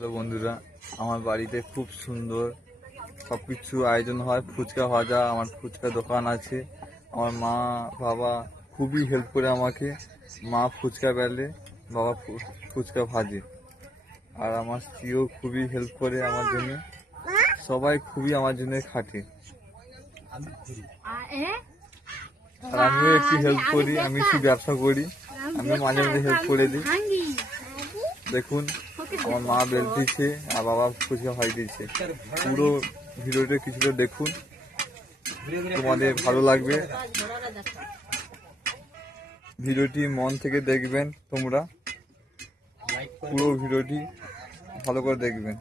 Hello বন্ধুরা, আমার বাড়িতে খুব সুন্দর সবকিছু আয়োজন হয়। ফুচকা ভাজা, আমার ফুচকা দোকান আছে। আমার মা বাবা খুবই হেল্প করে আমাকে। মা ফুচকা বেলে, বাবা ফুচকা ভাজে। আর আমার স্ত্রীও খুবই হেল্প করে আমার জন্য। সবাই খুবই আমার জন্য খাটে। আর আমিও একটু হেল্প করি, আমি একটু ব্যবসা করি, আমি মাঝে মাঝে হেল্প করে দিই। দেখুন, আমার মা বেলতিছে আর বাবা ফুচকা ভাজতেছে। পুরো ভিডিওটা কিছুটা দেখুন, তোমাদের ভালো লাগবে। ভিডিওটি মন থেকে দেখবেন, তোমরা পুরো ভিডিওটি ভালো করে দেখবেন।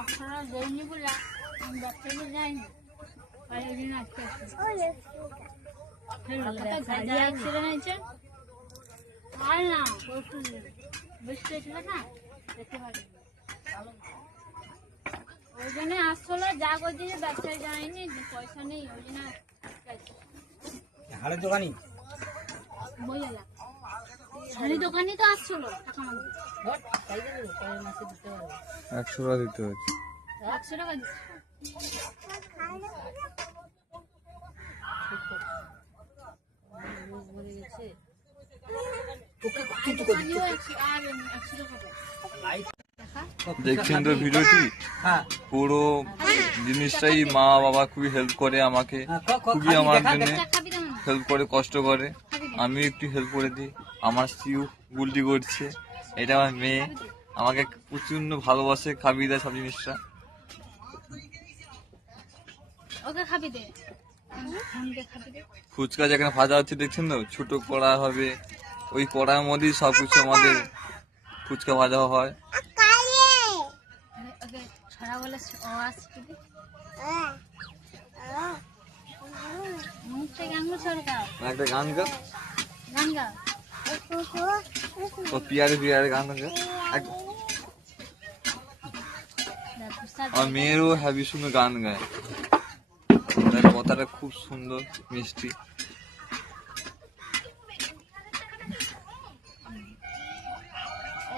আপনারা যাইনি বলে আমি ব্যবসায়ী যাইনি আর ওই দিন আজকে গাড়ি অ্যাক্সিডেন্ট হয়েছে আর না বৃষ্টি হয়েছিল না দেখতে পারি ওই জন্য আসছিল যা করছি যে ব্যবসায়ী যায়নি পয়সা নেই ওই জন্য হাড়ের দোকানি বই এলাম হাড়ি দোকানই তো আসছিল টাকা মানতে 100 টাকা দিতে হচ্ছে। 100 টাকা দিচ্ছে দেখছেন তো ভিডিওটি, পুরো জিনিসটাই মা বাবা খুবই হেল্প করে আমাকে, খুবই আমার জন্য হেল্প করে, কষ্ট করে। আমিও একটু হেল্প করে দিই। আমার স্ত্রীও গুলটি করছে, এটা আমার মেয়ে, আমাকে প্রচন্ড ভালোবাসে, খাবি দেয় সব জিনিসটা। ফুচকা যেখানে ভাজা হচ্ছে দেখছেন তো, ছোট কড়া হবে, ওই কড়ার মধ্যেই সবকিছু আমাদের ফুচকা ভাজা হয়। একটা গান গা, ও পিয়ারে পিয়ারে গান গা। আমার মেয়েরও হ্যাভি সুন্দর গান গায়, তার কথাটা খুব সুন্দর, মিষ্টি।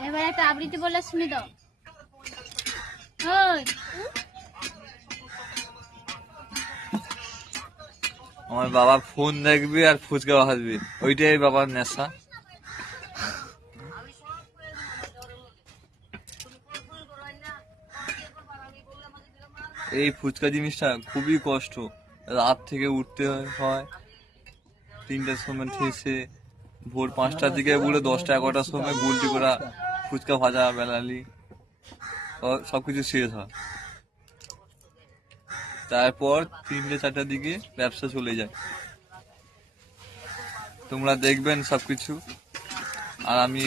এবার একটা আবৃত্তি বলে শুনি তো। আমার বাবা ফোন দেখবে আর ফুচকা ভাজবে, ওইটাই বাবার নেশা। এই ফুচকা জিনিসটা খুবই কষ্ট, রাত থেকে উঠতে হয়, 3টার সময় ঠেসে, ভোর 5টার দিকে বলে 10টা 11টার সময় গুলটি করা ফুচকা ভাজা বেলালি সবকিছু শেষ হয়। তারপর 3টে 4টার দিকে ব্যবসা চলে যায়। তোমরা দেখবেন সবকিছু। আর আমি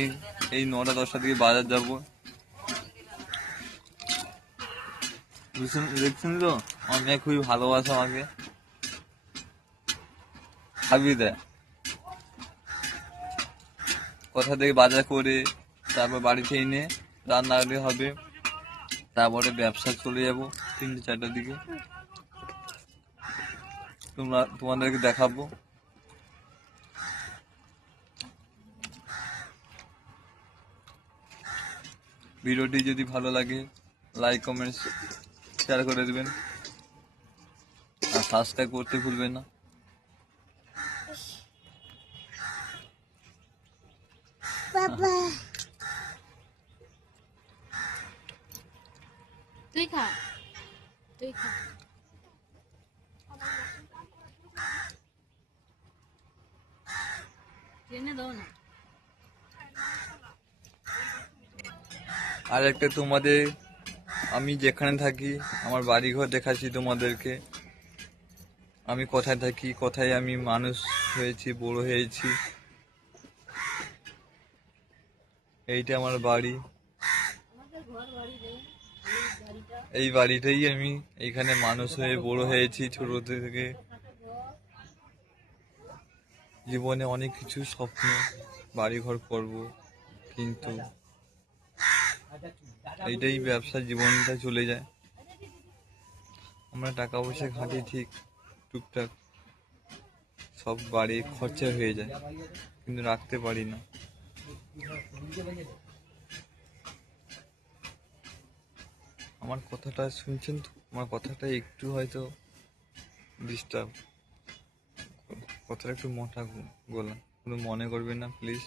এই 9টা 10টার দিকে বাজার যাব। দেখছেন তো, আমার মেয়ে খুবই ভালোবাসে আমাকে, খাবি দেয়। কোথা থেকে বাজার করে তারপর বাড়িতে এনে রান্না হবে, তারপরে ব্যবসা চলে যাব 3টে 4টার দিকে। তোমাদেরকে দেখাবো। ভিডিওটি যদি ভালো লাগে লাইক কমেন্ট শেয়ার করে দেবেন, আর সাবস্ক্রাইব করতে ভুলবেন না। তুই খা তুই খা ট্রেনে দাও না। আর একটা তোমাদের, আমি যেখানে থাকি আমার বাড়িঘর দেখাচ্ছি তোমাদেরকে। আমি কোথায় থাকি, কোথায় আমি মানুষ হয়েছি, বড় হয়েছি। এইটা আমার বাড়ি। এই বাড়িটাই আমি এখানে মানুষ হয়ে বড় হয়েছি ছোট থেকে। জীবনে অনেক কিছু স্বপ্ন, বাড়িঘর করব, কিন্তু এইটাই ব্যবসা, জীবনটা চলে যায়। আমরা টাকা পয়সা ঘাঁটি ঠিক, টুকটাক সব বাড়ি খরচা হয়ে যায়, কিন্তু রাখতে পারি না। আমার কথাটা শুনছেন তো? আমার কথাটা একটু হয়তো ডিস্টার্ব, কথাটা একটু মোটা গলা, কোনো মনে করবেন না প্লিজ।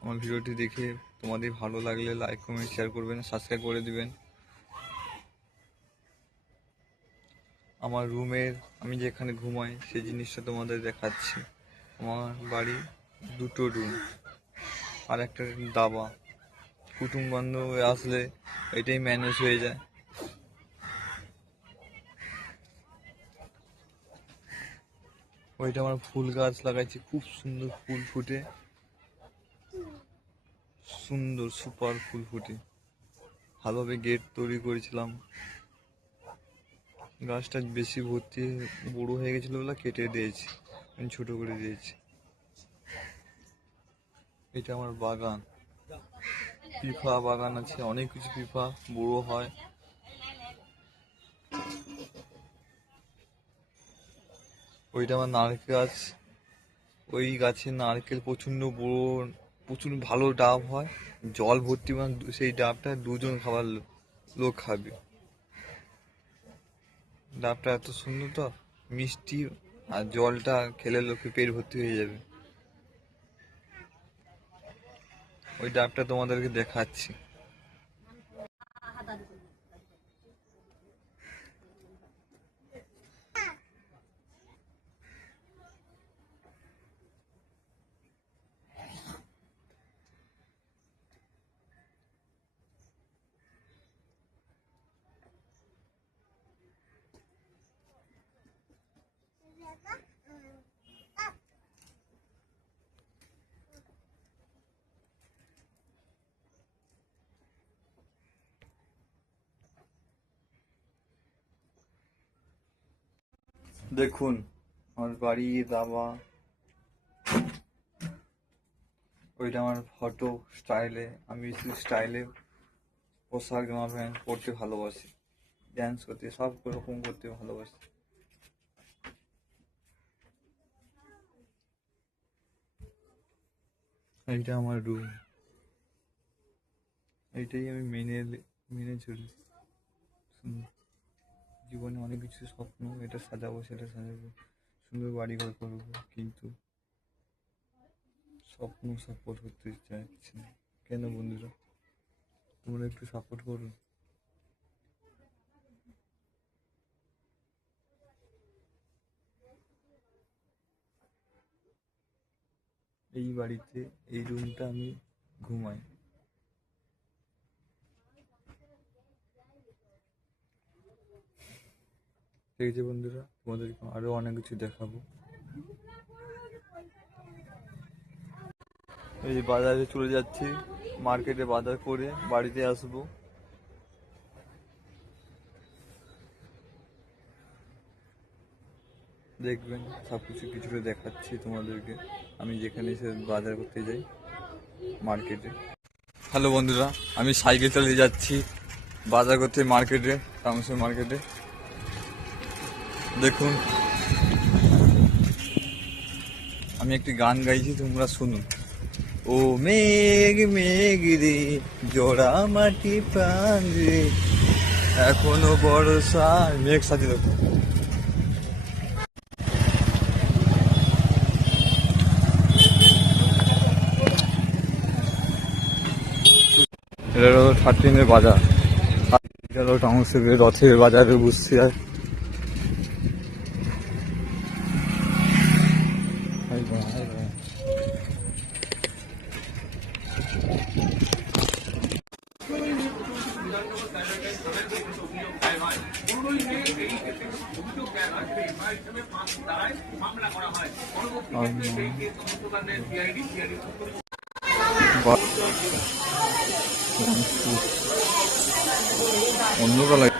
আমার ভিডিওটি দেখে তোমাদের ভালো লাগলে লাইক কমেন্ট শেয়ার করবেন, সাবস্ক্রাইব করে দিবেন। আমার রুমের, আমি যেখানে ঘুমাই সেই জিনিসটা তোমাদের দেখাচ্ছি। আমার বাড়ি 2টো রুম আর একটা দাবা। কুটুম বান্ধব আসলে এটাই ম্যানেজ হয়ে যায়। ওইটা আমার ফুল গাছ লাগাইছি, খুব সুন্দর ফুল ফুটে, সুন্দর সুপার ফুল ফুটে। ভালোভাবে গেট তৈরি করেছিলাম। গাছটা বেশি ভর্তি বড় হয়ে গেছিল বলে কেটে দিয়েছি, আমি ছোট করে দিয়েছি। এটা আমার বাগান, পিফা বাগান আছে, অনেক কিছু পিফা বড় হয়। ওইটা আমার নারকেল গাছ, ওই গাছে নারকেল প্রচন্ড বড়, প্রচুর ভালো ডাব হয়, জল ভর্তি, মানে সেই ডাবটা 2জন খাবার লোক খাবে। ডাবটা এত সুন্দর তো, মিষ্টি, আর জলটা খেলে লোকে পেট ভর্তি হয়ে যাবে। ওই ডাবটা তোমাদেরকে দেখাচ্ছি। দেখুন আমার বাড়ি, দাবা, ওইটা আমার ফটো স্টাইলে, আমি স্টাইলে পোশাক জামা প্যান্ট পরতে ভালোবাসি, ড্যান্স করতে, সব রকম করতে ভালোবাসি। এইটা আমার রুম, এইটাই আমি মেনে চলি। জীবনে অনেক কিছু স্বপ্ন, এটা সাজাবো সেটা সাজাবো, সুন্দর বাড়ি ঘর করবো, কিন্তু স্বপ্ন সাপোর্ট করতে চাইছি না। কেন বন্ধুরা, তোমরা একটু সাপোর্ট করো। এই বাড়িতে এই রুমটা আমি ঘুমাই। ঠিক আছে বন্ধুরা, তোমাদেরকে আরো অনেক কিছু দেখাবো। এই বাজারে চলে যাচ্ছি, মার্কেটে বাজার করে বাড়িতে আসবো। দেখবেন সবকিছু কিছুটা দেখাচ্ছি তোমাদেরকে, আমি যেখানে এসে বাজার করতে যাই মার্কেটে। হ্যালো বন্ধুরা, আমি সাইকেল চালিয়ে যাচ্ছি বাজার করতে মার্কেটে, টাউনশিপ মার্কেটে। দেখুন আমি একটি গান গাইছি, তোমরা শুনুন। ও মেঘ মেঘ রে জোড়া মাটি প্রাণ রে, এখনো বর্ষা, মেঘ সাথে দেখো। এটা হলো 13-এর বাজার, এটা হলো টাউনশিপের রথের বাজারে বসছি। আর অন্য কালার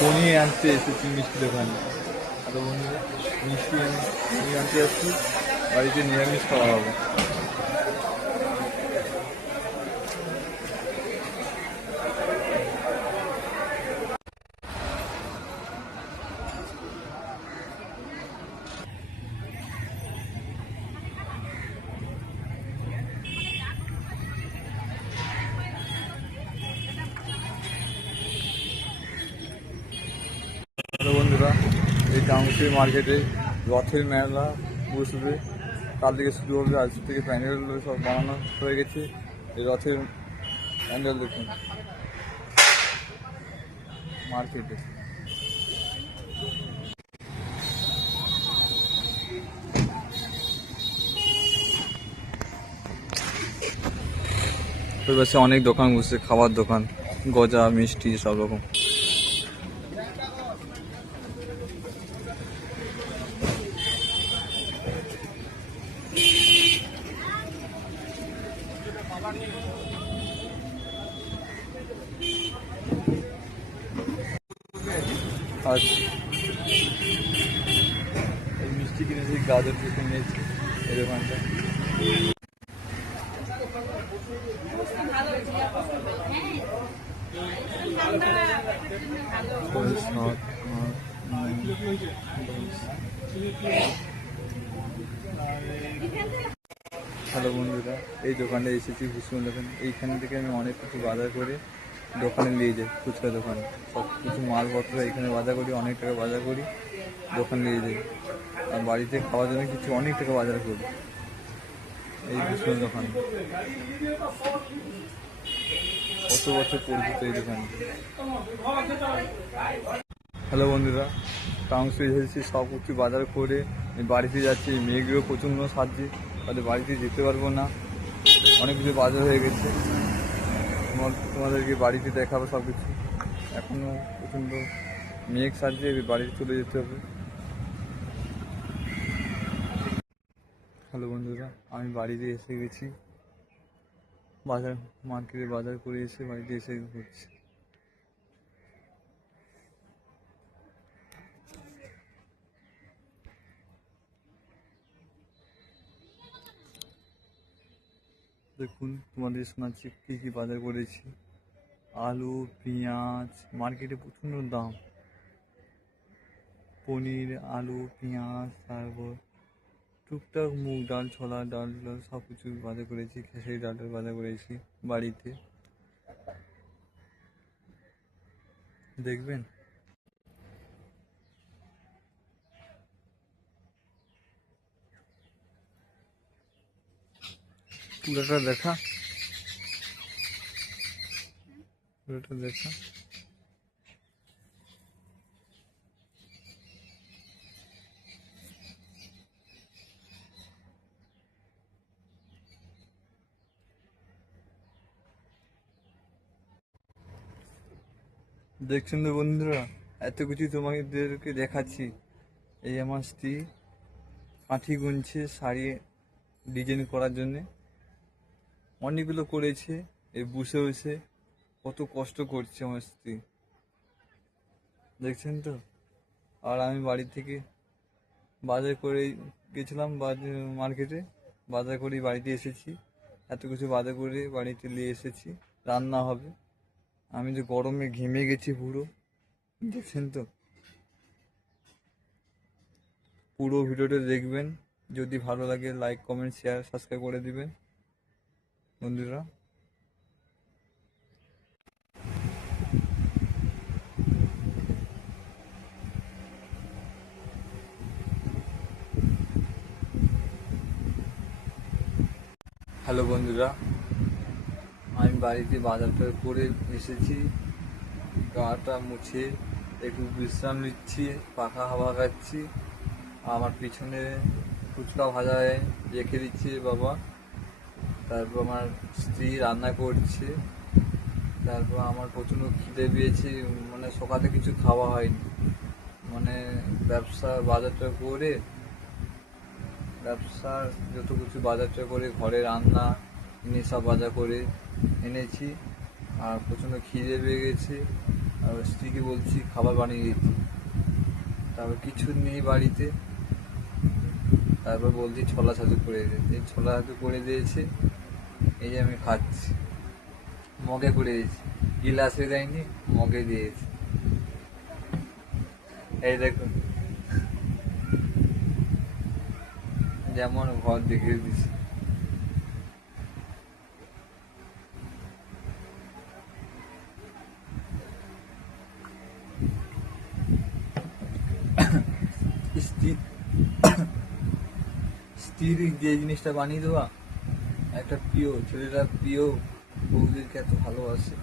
পনির আনতে এসেছি মিষ্টি দোকানে। আরো বন্ধুরা মিষ্টি পনির আনতে আসছি, বাড়িতে নিরামিষ খাওয়া হবে। হ্যালো বন্ধুরা, এই টাউনশিপ মার্কেটে রথের মেলা বসবে। কাল থেকে শুরু হবে, আজ থেকে প্যান্ডেল সব বানানো হয়ে গেছে। এই রথের প্যান্ডেল দেখুন মার্কেটে। ওই পাশে অনেক দোকান বসছে, খাবার দোকান, গজা মিষ্টি সব রকম। আর এই মিষ্টি কিনেছি, গাজর কিছু নিয়েছি এই দোকানটা। হ্যালো বন্ধুরা, এই দোকানে এসেছি ভীষণ দোকান। এইখান থেকে আমি অনেক কিছু বাজার করে দোকানে নিয়ে যাই, ফুচকা দোকানে সব কিছু মালপত্র এখানে বাজার করি, অনেক টাকা বাজার করি, দোকানে নিয়ে যাই। আর বাড়িতে খাওয়ার জন্য কিছু অনেক টাকা বাজার করি এই ভীষণ দোকানে। কত বছর পরিচিত এই দোকানে। হ্যালো বন্ধুরা, টাউনশিপ এসেছি, সব কিছু বাজার করে বাড়িতে যাচ্ছি। মেঘও প্রচণ্ড সাজছে, তাহলে বাড়িতে যেতে পারবো না, অনেক কিছু বাজার হয়ে গেছে। তোমাদেরকে বাড়িতে দেখাবো সব কিছু। এখনও প্রচণ্ড মেঘ সাজছে, বাড়িতে চলে যেতে হবে। হ্যালো বন্ধুরা, আমি বাড়িতে এসে গেছি, বাজার মার্কেটে বাজার করে এসে বাড়িতে এসে ঘুরছি। দেখুন তোমাদের শোনাচ্ছি কী কী বাজার করেছি। আলু, পেঁয়াজ, মার্কেটে প্রচণ্ড দাম। পনির, আলু, পেঁয়াজ, তারপর টুকটাক মুগ ডাল, ছোলা ডাল সব কিছু বাজার করেছি। খেসারি ডালের বাজার করেছি বাড়িতে, দেখবেন। পুরোটা দেখা, পুরোটা দেখা। দেখছেন তো বন্ধুরা, এত কিছু তোমাদেরকে দেখাচ্ছি। এই আমার স্ত্রী কাঠি গুনছে শাড়ি ডিজাইন করার জন্যে, অনেকগুলো করেছে। এই বসে বসে কত কষ্ট করছে আমার স্ত্রী, দেখছেন তো। আর আমি বাড়ি থেকে বাজার করে গেছিলাম, মার্কেটে বাজার করেই বাড়িতে এসেছি। এত কিছু বাজার করে বাড়িতে নিয়ে এসেছি, রান্না হবে। আমি যে গরমে ঘেমে গেছি পুরো, দেখছেন তো। পুরো ভিডিওটা দেখবেন, যদি ভালো লাগে লাইক, কমেন্ট, শেয়ার, সাবস্ক্রাইব করে দিবেন বন্ধুরা। হ্যালো বন্ধুরা, আমি বাড়িতে বাজারটা করে এসেছি, গাটা মুছে একটু বিশ্রাম নিচ্ছি, পাখা হাওয়া খাচ্ছি। আমার পিছনে ফুচকা ভাজায় রেখে দিচ্ছে বাবা। তারপর আমার স্ত্রী রান্না করছে। তারপর আমার প্রচণ্ড খিদে পেয়েছে, মানে সকালে কিছু খাওয়া হয়নি, মানে ব্যবসার যত কিছু বাজারটা করে ঘরে রান্না এনে সব বাজার করে এনেছি। আর প্রচণ্ড খিদে পেয়ে গেছে। আর স্ত্রীকে বলছি খাবার বানিয়ে দিচ্ছি, তারপর কিছু নেই বাড়িতে। তারপর বলছি ছোলা ছাতু করে দিয়েছে, এই ছোলা ছাতু করে দিয়েছে। এই যে আমি খাচ্ছি, মগে করে দিয়েছি, গিলাসে দেয়নি, মগে দিয়েছি। এই দেখুন, যেমন ঘর দেখিয়ে দিছি। স্ত্রীর যে জিনিসটা বানিয়ে দেওয়া, একটা প্রিয় ছেলেটা প্রিয় বৌদিকে এত ভালোবাসে।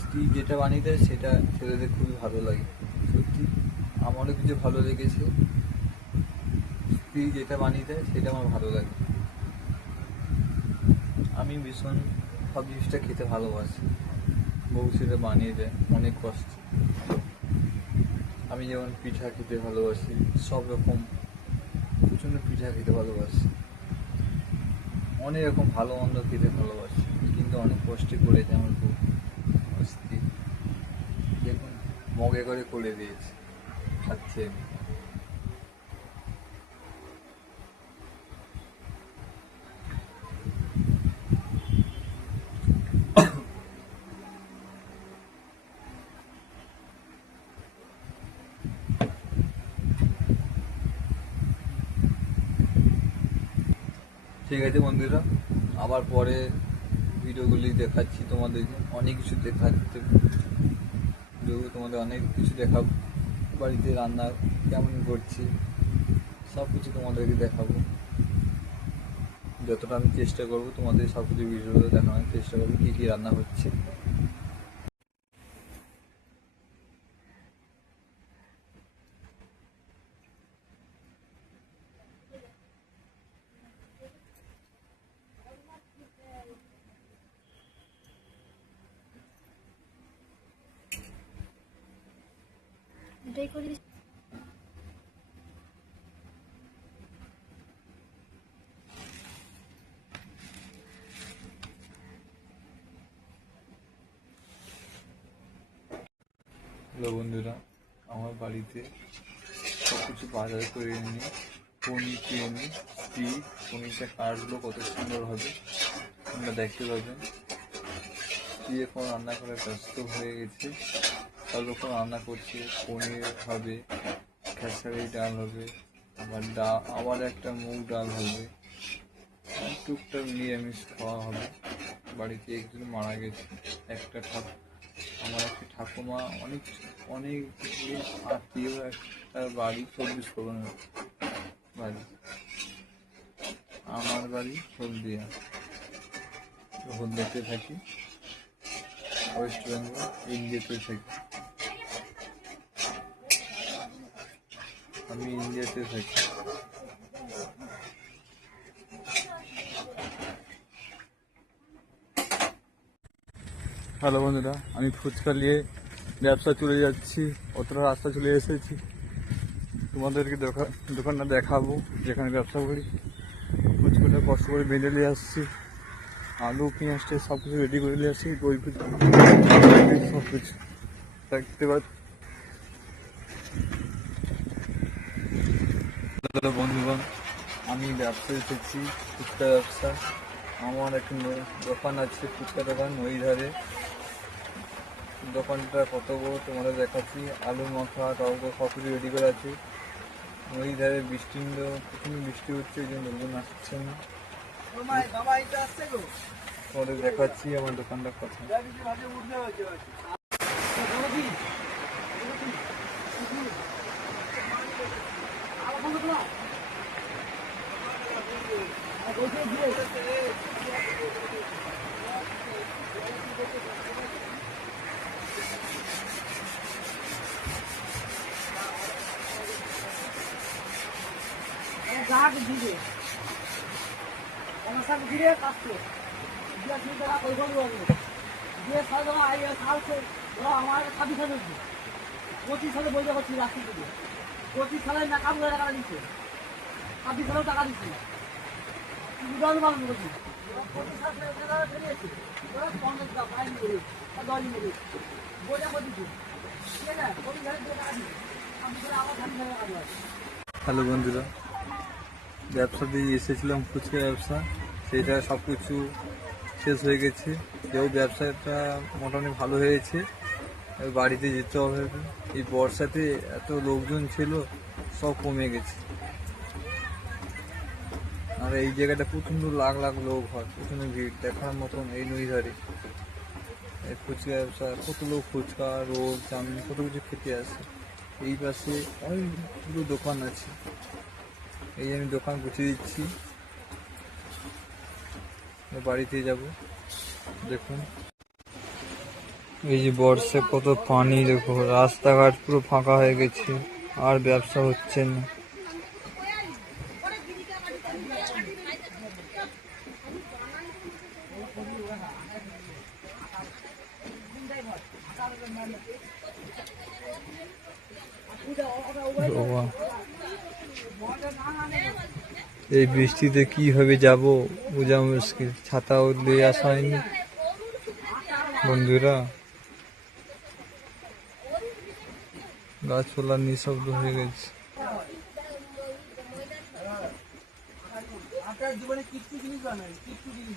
স্ত্রী যেটা বানিয়ে দেয় সেটা ছেলেদের খুবই ভালো লাগে। সত্যি আমারও কিছু ভালো লেগেছে, স্ত্রী যেটা বানিয়ে দেয় সেটা আমার ভালো লাগে। আমি ভীষণ সব জিনিসটা খেতে ভালোবাসি, বউ সেটা বানিয়ে দেয় অনেক কষ্ট। আমি যেমন পিঠা খেতে ভালোবাসি, সব রকম প্রচণ্ড পিঠা খেতে ভালোবাসি, অনেক রকম ভালো মন্দ খেতে ভালোবাসি, কিন্তু অনেক কষ্টে করে দেয় আমার বউ স্ত্রী। দেখুন মগে করে দিয়েছে, খাচ্ছে আমি। ঠিক আছে বন্ধুরা, আবার পরে ভিডিওগুলি দেখাচ্ছি তোমাদেরকে, অনেক কিছু দেখাতে, তোমাদের অনেক কিছু দেখাবো, বাড়িতে রান্না কেমন করছি সব কিছু তোমাদেরকে দেখাবো। যতটা আমি চেষ্টা করবো তোমাদের সব কিছু ভিডিওতে দেখানোর চেষ্টা করবো, কী কী রান্না হচ্ছে। এটাই করে হ্যালো বন্ধুরা, আমার বাড়িতে সব কিছু বাজার করে নিয়ে পনির কিনে নিই। স্ত্রী পনিরটা কাটলো কত সুন্দর হবে তোমরা দেখতে পাবেন। স্ত্রী এখন রান্না করে ব্যস্ত হয়ে গেছে, সব রকম রান্না করছে। পনির হবে, খেসারি ডাল হবে, আবার একটা মুগ ডাল হবে, টুকটাক নিরামিষ খাওয়া হবে। বাড়িতে একজন মারা গেছে, আমার একটা ঠাকুমা, অনেক আত্মীয় একটা বাড়ি 24 বাড়ি, আমার বাড়ি হলদিয়া। হলদিয়াতে থাকি, ওয়েস্ট বেঙ্গল, ইন্ডিয়াতে থাকি। আমি ইন্ডিয়াতে থাকি। হ্যালো বন্ধুরা, আমি ফুচকা নিয়ে ব্যবসা চলে যাচ্ছি, অতটা রাস্তা চলে এসেছি। তোমাদেরকে দোকানটা দেখাবো যেখানে ব্যবসা করি। ফুচকাটা কষ্ট করে বেঁধে নিয়ে আসছি, আলু পেঁয়াজটা সব কিছু রেডি করে নিয়ে আসছি, দই ফুচকা সব কিছু দেখতে পাচ্ছি। বন্ধুগণ, আমি ব্যবসা এসেছি, ফুচকা ব্যবসা। আমার একটা দোকান আছে, ফুচকা দোকান, ওই ধারে। দোকানটা কত বড় তোমাদের দেখাচ্ছি, আলু মাখা টক সব কিছু রেডি করে আছে। ওই ধারে প্রচুর বৃষ্টি হচ্ছে, ওই জন্য লোকজন আসছে না। তোমাদের দেখাচ্ছি আমার দোকানটা কথা। শাক দিবে শাক দিয়ে কাটছে দিয়ে চিন্তা করে বলবো দিয়ে সারা খাওয়াচ্ছে ওরা আমার 26 সালে 25 সালে বইটা করছি রাখি থেকে 25 সালে না কাম করে টাকা দিচ্ছে 26 সালেও টাকা দিচ্ছে উদাহরণ মানুষ বলছি 25 সালে টাকা ফেরিয়েছে 50 টাকা ফাইন করে 10 মিনিট বইটা করে দিচ্ছে ঠিক আছে 25 সালে টাকা দিচ্ছে আমি আবার 30 টাকা কাটলাম। হ্যালো বন্ধুরা, ব্যবসা দিয়ে এসেছিলাম ফুচকা ব্যবসা, সেইটা সব কিছু শেষ হয়ে গেছে। যেও ব্যবসাটা মোটামুটি ভালো হয়েছে, এবার বাড়িতে যেতে হবে। এই বর্ষাতে এত লোকজন ছিল, সব কমে গেছে। আর এই জায়গাটা প্রচণ্ড লাখ লাখ লোক হয়, প্রচণ্ড ভিড় দেখার মতন। এই নদী ধারে এই ফুচকা ব্যবসা, কত লোক ফুচকা রোল চাউমিন কত কিছু খেতে আসে। এই পাশে অনেকগুলো দোকান আছে, এই আমি দোকান গুছিয়ে দিচ্ছি, বাড়িতে যাব। দেখুন এই যে বর্ষা কত পানি, দেখো রাস্তাঘাট পুরো ফাঁকা হয়ে গেছে, আর ব্যবসা হচ্ছে না। বাবা, এই বৃষ্টিতে কিভাবে যাব বোঝা মুশকিল, ছাতাও নিয়ে আসা হয়নি। বন্ধুরা, গাছপালা নিঃশব্দ হয়ে গেছে। আপনার জীবনে কিচ্ছু জিনিস বানায় কিচ্ছু জিনিস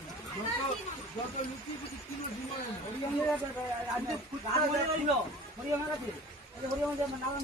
যত লুকিয়ে কিছু কিলো জীবনে হরিয়ামের কাছে হরিয়ামের কাছে নাম